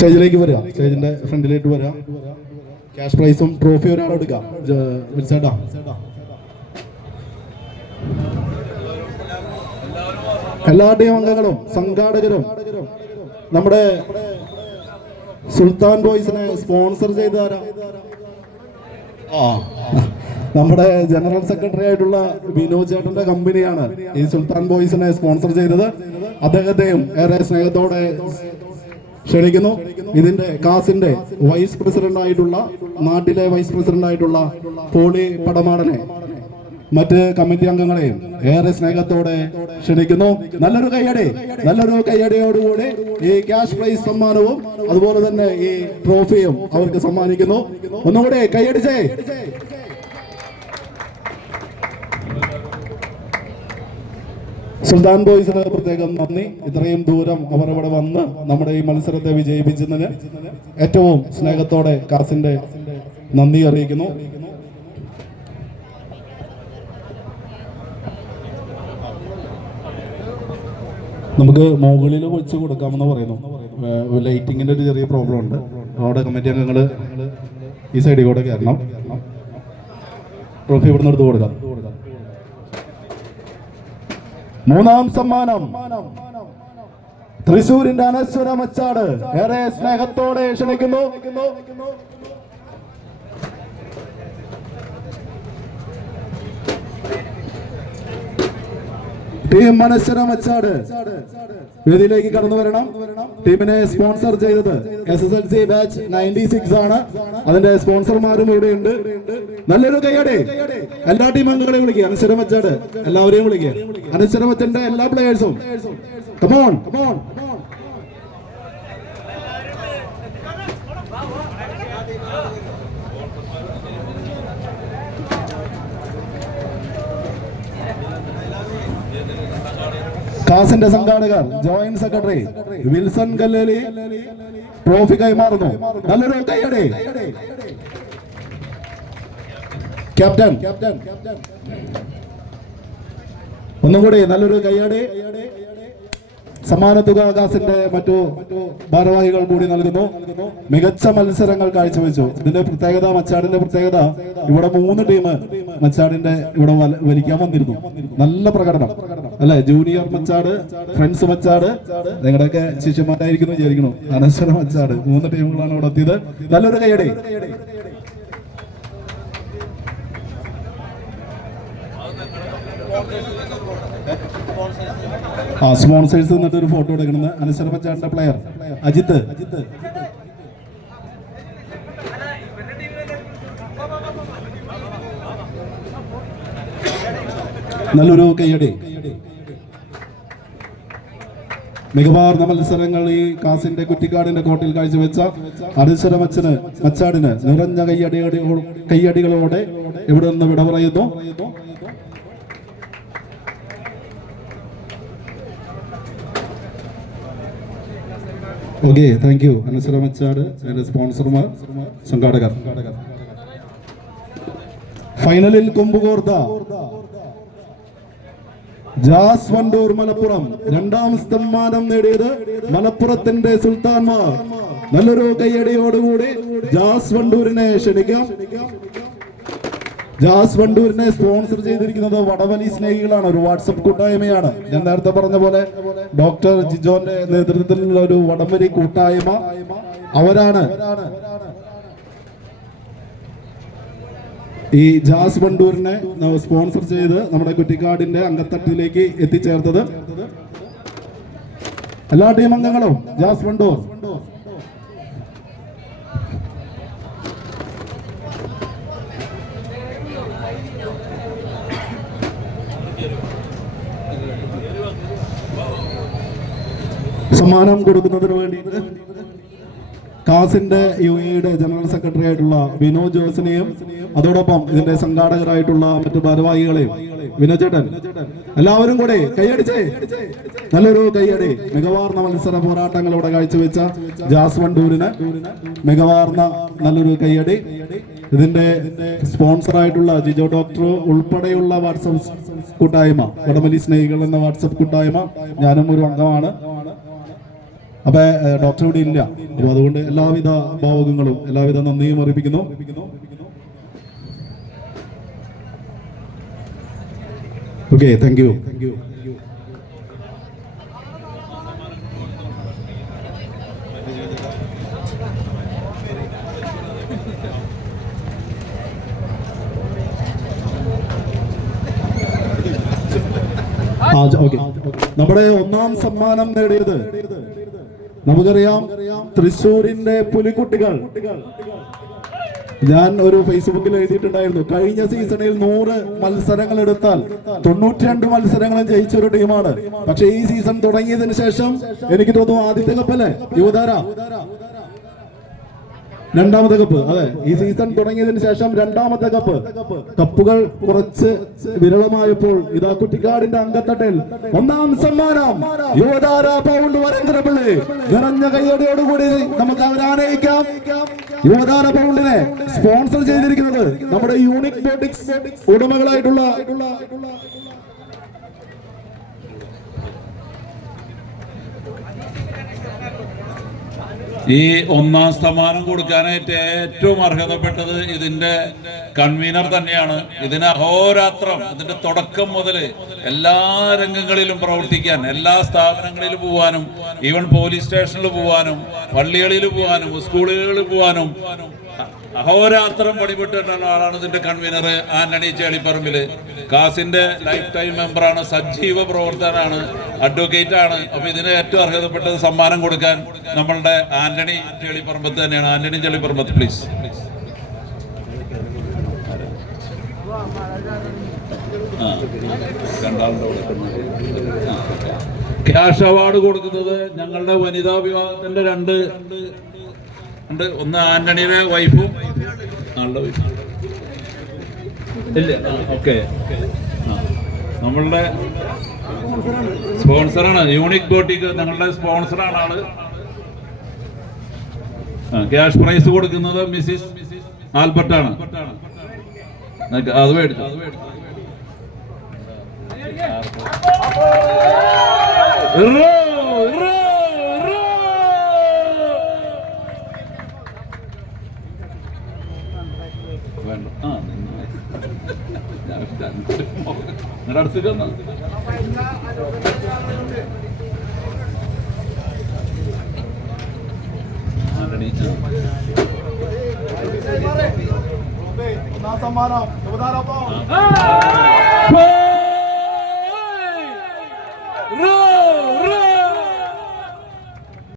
സ്റ്റേജിലേക്ക് വരിക സ്റ്റേജിന്റെ ഫ്രണ്ടിലേക്ക് വരിക ക്യാഷ് പ്രൈസും ട്രോഫി ഒരാൾ എടുക്കാം. എല്ലാ ടീം അംഗങ്ങളും സംഘാടകരും നമ്മുടെ സുൽത്താൻ ബോയ്സിനെ സ്പോൺസർ ചെയ്ത ആ നമ്മുടെ ജനറൽ സെക്രട്ടറി ആയിട്ടുള്ള വിനോദ് ചേട്ടന്റെ കമ്പനിയാണ് ഈ സുൽത്താൻ ബോയ്സിനെ സ്പോൺസർ ചെയ്തത്. അദ്ദേഹത്തെയും ഏറെ സ്നേഹത്തോടെ ക്ഷണിക്കുന്നു. ഇതിന്റെ കാസിന്റെ വൈസ് പ്രസിഡന്റ് ആയിട്ടുള്ള നാട്ടിലെ വൈസ് പ്രസിഡന്റ് ആയിട്ടുള്ള പോളി പടമാടനെ മറ്റ് കമ്മിറ്റി അംഗങ്ങളെയും ഏറെ സ്നേഹത്തോടെ ക്ഷണിക്കുന്നു. നല്ലൊരു കയ്യടി നല്ലൊരു കയ്യടിയോടുകൂടി ഈ ക്യാഷ് പ്രൈസ് സമ്മാനവും അതുപോലെ തന്നെ ഈ ട്രോഫിയും അവർക്ക് സമ്മാനിക്കുന്നു. ഒന്നുകൂടി കയ്യടിച്ചേ. സുൽത്താൻ ബോയ്സിന് പ്രത്യേകം നന്ദി. ഇത്രയും ദൂരം അവർ ഇവിടെ വന്ന് നമ്മുടെ ഈ മത്സരത്തെ വിജയിപ്പിച്ചതിന് ഏറ്റവും സ്നേഹത്തോടെ കാസിന്റെ നന്ദി അറിയിക്കുന്നു. നമുക്ക് മുകളിൽ വെച്ച് കൊടുക്കാമെന്ന് പറയുന്നു. ലൈറ്റിങ്ങിന്റെ ഒരു ചെറിയ പ്രോബ്ലം ഉണ്ട്. അവിടെ കമ്മിറ്റി അംഗങ്ങൾ ഈ സൈഡിൽ കൂടെ കയറണം. ട്രോഫി ഇവിടുന്ന് എടുത്ത് കൊടുക്കാം. മൂന്നാം സമ്മാനം. തൃശൂരിന്റെ അനശ്വര മച്ചാട് ഏറെ സ്നേഹത്തോടെ ക്ഷണിക്കുന്നു. ടീം മനശ്വര വെച്ചാട് വേദിയിലേക്ക് കടന്നു വരണം. ടീമിനെ സ്പോൺസർ ചെയ്തത് S S L C batch ninety six ആണ്. അതിന്റെ സ്പോൺസർമാരും ഇവിടെയുണ്ട്. നല്ലൊരു കൈയടി എല്ലാ ടീം അംഗങ്ങളെയും വിളിക്കുക. അനശ്വര മച്ചാട് എല്ലാവരെയും വിളിക്കുക. അനശ്വര മച്ചന്റെ എല്ലാ പ്ലേയേഴ്സും കമോൺ കമോൺ കാസിന്റെ സംഘാടകർ joint secretary Wilson Kalleli trophy കൈമാറുന്നു. നല്ലൊരു കൈയടി ക്യാപ്റ്റൻ. ഒന്നും കൂടി നല്ലൊരു കൈയടി സമ്മാനത്തുക കാസിന്റെ മറ്റു ഭാരവാഹികൾ കൂടി നൽകുന്നു. മികച്ച മത്സരങ്ങൾ കാഴ്ചവെച്ചു. ഇതിന്റെ പ്രത്യേകത മച്ചാടിന്റെ പ്രത്യേകത ഇവിടെ മൂന്ന് ടീം മച്ചാടിന്റെ ഇവിടെ വല- വലിക്കാൻ വന്നിരുന്നു. നല്ല പ്രകടനം. അല്ലെ? ജൂനിയർ മച്ചാട് ഫ്രണ്ട്സ് മച്ചാട് നിങ്ങളുടെയൊക്കെ ശിഷ്യന്മാരായിരിക്കുന്നു വിചാരിക്കുന്നു. അനശ്വര മച്ചാട് മൂന്ന് ടീമുകളാണ് ഇവിടെ എത്തിയത്. നല്ലൊരു കൈയടി ആ സ്പോൺസേഴ്സ് എന്നിട്ട് ഒരു ഫോട്ടോ എടുക്കണമെന്ന് അനശ്വര മച്ചാടിന്റെ പ്ലെയർ അജിത്ത് അജിത്ത്. നല്ലൊരു കയ്യടി. മികവാർന്ന മത്സരങ്ങൾ ഈ കാസിന്റെ കുറ്റിക്കാടിന്റെ കോട്ടിൽ കാഴ്ചവെച്ച അരിശ്വര മച്ചന് മച്ചാടിന് നിറഞ്ഞ കയ്യടിയടി കയ്യടികളോടെ ഇവിടെ നിന്ന് വിട പറയുന്നു. ഓക്കെ താങ്ക് യു സ്പോൺസർമാർ സംഘാടകർ. ഫൈനലിൽ കൊമ്പുകോർത്ത. ജാസ് വണ്ടൂർ മലപ്പുറം രണ്ടാം സമ്മാനം നേടിയത് മലപ്പുറത്തിന്റെ സുൽത്താൻമാർ. നല്ലൊരു കയ്യടിയോടുകൂടി ജാസ് വണ്ടൂരിനെ ക്ഷണിക്കാം. ജാസ് വണ്ടൂരിനെ സ്പോൺസർ ചെയ്തിരിക്കുന്നത് വടവലി സ്നേഹികളാണ്. ഒരു വാട്സപ്പ് കൂട്ടായ്മയാണ്. ഞാൻ നേരത്തെ പറഞ്ഞ പോലെ ഡോക്ടർ ജിജോന്റെ നേതൃത്വത്തിലുള്ള ഒരു വടംവലി കൂട്ടായ്മ അവരാണ്. ഈ ജാസ് ബണ്ടൂരിനെ സ്പോൺസർ ചെയ്ത് നമ്മുടെ കുറ്റിക്കാടിന്റെ അംഗത്തട്ടിലേക്ക് എത്തിച്ചേർത്തത് എല്ലാ ടീം അംഗങ്ങളും ജാസ് ബണ്ടൂർ സമ്മാനം കൊടുക്കുന്നതിന് വേണ്ടിയിട്ട് കാസിന്റെ യു എയുടെ ജനറൽ സെക്രട്ടറി ആയിട്ടുള്ള വിനോദ് ജോസിനെയും അതോടൊപ്പം ഇതിന്റെ സംഘാടകരായിട്ടുള്ള മറ്റു ഭാരവാഹികളെയും വിനോദ് ചേട്ടൻ എല്ലാവരും കൂടെ കൈയടിച്ചേ. നല്ലൊരു കൈയടി. മികവാർന്ന മത്സര പോരാട്ടങ്ങൾ ഇവിടെ കാഴ്ചവെച്ച ജാസ് വണ്ടൂരിന് മികവാർന്ന നല്ലൊരു കൈയടി. ഇതിന്റെ സ്പോൺസറായിട്ടുള്ള ജിജോ ഡോക്ടർ ഉൾപ്പെടെയുള്ള വാട്സപ്പ് കൂട്ടായ്മ വടമലി സ്നേഹികൾ എന്ന വാട്സപ്പ് കൂട്ടായ്മ ഞാനും ഒരു അംഗമാണ്. അപ്പൊ ഡോക്ടർ ഇവിടെ ഇല്ല. അപ്പൊ അതുകൊണ്ട് എല്ലാവിധ ഭാവകങ്ങളും എല്ലാവിധ നന്ദിയും അറിയിപ്പിക്കുന്നു. ഓക്കെ താങ്ക് യു ഓക്കെ നമ്മുടെ ഒന്നാം സമ്മാനം നേടിയത് നമുക്കറിയാം തൃശ്ശൂരിന്റെ പുലിക്കുട്ടികൾ. ഞാൻ ഒരു ഫേസ്ബുക്കിൽ എഴുതിയിട്ടുണ്ടായിരുന്നു കഴിഞ്ഞ സീസണിൽ നൂറ് മത്സരങ്ങൾ എടുത്താൽ തൊണ്ണൂറ്റിരണ്ട് മത്സരങ്ങളും ജയിച്ച ഒരു ടീമാണ്. പക്ഷെ ഈ സീസൺ തുടങ്ങിയതിന് ശേഷം എനിക്ക് തോന്നുന്നു ആദ്യത്തെ കപ്പല്ലേ യുവതാര. രണ്ടാമത്തെ കപ്പ് അതെ. ഈ സീസൺ തുടങ്ങിയതിന് ശേഷം രണ്ടാമത്തെ കപ്പ് കപ്പുകൾ കുറച്ച് വിരളമായപ്പോൾ ഇതാ കുട്ടിക്കാടിന്റെ അംഗത്തട്ടിൽ. ഒന്നാം സമ്മാനം. യുവതാര പൗണ്ട് വരേന്ദ്രപിള്ളി നിറഞ്ഞ കയ്യോടെയോടുകൂടി നമുക്ക് അവരെ ആനയിക്കാം. യുവതാര പൗണ്ടിനെ സ്പോൺസർ ചെയ്തിരിക്കുന്നത് നമ്മുടെ യൂണിക് ബോട്ടിക്സ് ഉടമകളായിട്ടുള്ള ഈ ഒന്നാം സമ്മാനം കൊടുക്കാനായിട്ട് ഏറ്റവും അർഹതപ്പെട്ടത് ഇതിന്റെ കൺവീനർ തന്നെയാണ്. ഇതിന് അഹോരാത്രം ഇതിന്റെ തുടക്കം മുതൽ എല്ലാ രംഗങ്ങളിലും പ്രവർത്തിക്കാൻ എല്ലാ സ്ഥാപനങ്ങളിലും പോവാനും ഈവൻ പോലീസ് സ്റ്റേഷനിൽ പോവാനും പള്ളികളിൽ പോവാനും സ്കൂളുകളിൽ പോവാനും അഹോരാത്രം പണിപെട്ടിട്ടുള്ള ആളാണ് ഇതിന്റെ കൺവീനർ ആന്റണി ചേളിപ്പറമ്പിൽ കാസിന്റെ ലൈഫ് ടൈം മെമ്പറാണ് സജീവ പ്രവർത്തകനാണ് അഡ്വക്കേറ്റ് ആണ്. അപ്പൊ ഇതിന് ഏറ്റവും അർഹതപ്പെട്ടത് സമ്മാനം കൊടുക്കാൻ നമ്മളുടെ ആന്റണി ചേളിപ്പറമ്പത്ത് തന്നെയാണ്. Antony Chelipparambath please cash award കൊടുക്കുന്നത് ഞങ്ങളുടെ വനിതാ വിഭാഗത്തിന്റെ രണ്ട് ഉണ്ട്. ഒന്ന് ആന്റണിയുടെ വൈഫും ആളുടെ ഇല്ല ഓക്കെ. നമ്മളുടെ സ്പോൺസറാണ്. യൂണിക് ബോട്ടിക്ക് ഞങ്ങളുടെ സ്പോൺസറാണ് ആൾ. ക്യാഷ് പ്രൈസ് കൊടുക്കുന്നത് മിസ്സിസ് ആൽബർട്ടാണ്. അത് മേടിച്ചു. അത് മേടിച്ചു ഇറോ, ഇറോ, ഇറോ. വേണ്ട ആ നിന്ന്. ഞാൻ രണ്ട് ആന്റണി, ഒന്നാം സമ്മാനം